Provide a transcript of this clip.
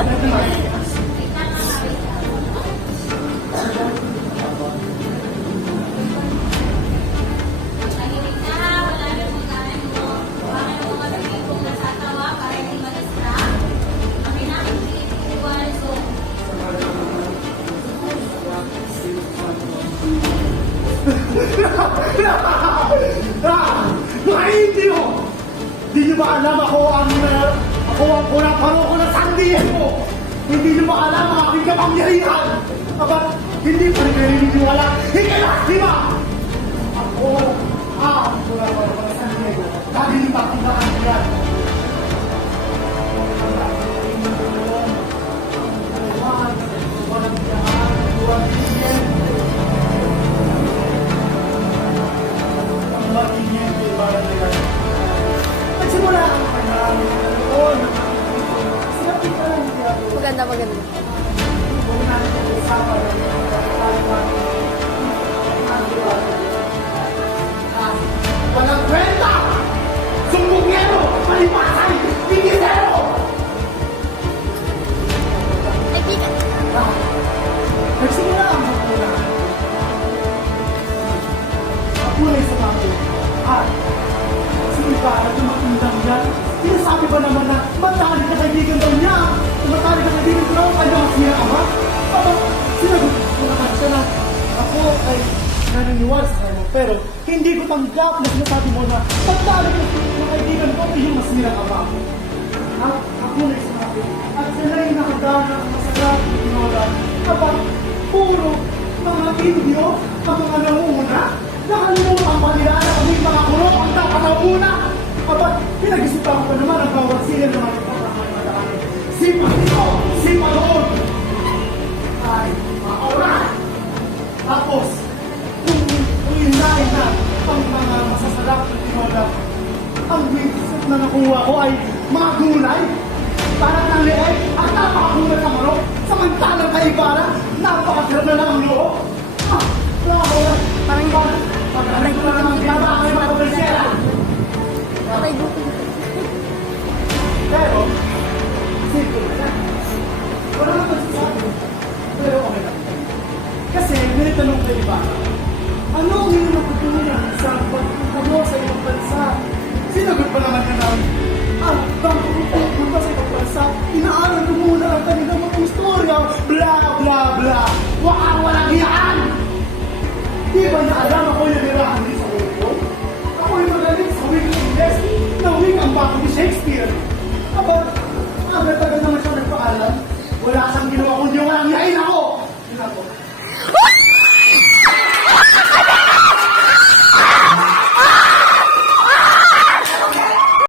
Hindi mo! Hindi nyo ba alam ako ang puro ko ng San Diego? Hindi nyo ba alam ang aking kapangyarihan? Aba, hindi pa rin kayo naniniwala. Hindi na, di ba? Ako, puro ko ng San Diego. Dahil hindi pa akong nakakilan. Nagsimula ang panahon. Maganda, maganda. Walang kwenta! Sumbongero! Malipasay! Bigitero! Nagbigat. Nagsimula ang pagkulang. Pagkulay sa mga at sige ba na tumakindang yan? Sinasabi ba naman na matalik na kaibigan daw niya? Kung matalik na kaibigan ko naman, kaya mas niya ama? Aba, sinagot ko naman siya na ako ay naniniwala sa kanya. Pero hindi ko tanggap na sinasabi mo na matalik na kaibigan ko ay yung mas nilang ama. At ako na sinabi, at sila ay nakagana ng masarap na tinola. Aba, puro mga Indio, ang mga nangunguna, nakalimutan pa nila na kami mga kulo ang dapat na una. Aba, pinag-isipan ko pa naman ang bawat sila ng mga pagkakamadaan. Si Pagino, si Pagod, ay maoran. Tapos, kung inain na ang mga masasarap na tinola, ang wingsuit na nakuha ko ay mga gulay, parang ng leeg at napakakulat sa manok, samantalang kaibara, napakasarap na lang ang loob. Parang Pagkakas ko na naman gaba ang mga pagkasyera. Aray, buti. Pero, simple na. Wala naman sasabi. Pero okay lang. Kasi, may tanong kayo ba? Ano ang iyong natutunan sa pagpunta mo sa ibang bansa? Sinagot pa naman ka namin. Bago ko pupunta sa ibang bansa, inaaral ko muna ang kanilang mga istorya. Bla, bla, bla. Walang hiyaan! Di ba niya alam ako yung nirahan din sa Hong Kong? Ako yung magaling sa wikang Ingles na wikang bago ni Shakespeare. Aba, agad-agad naman siya nagpaalam. Wala sa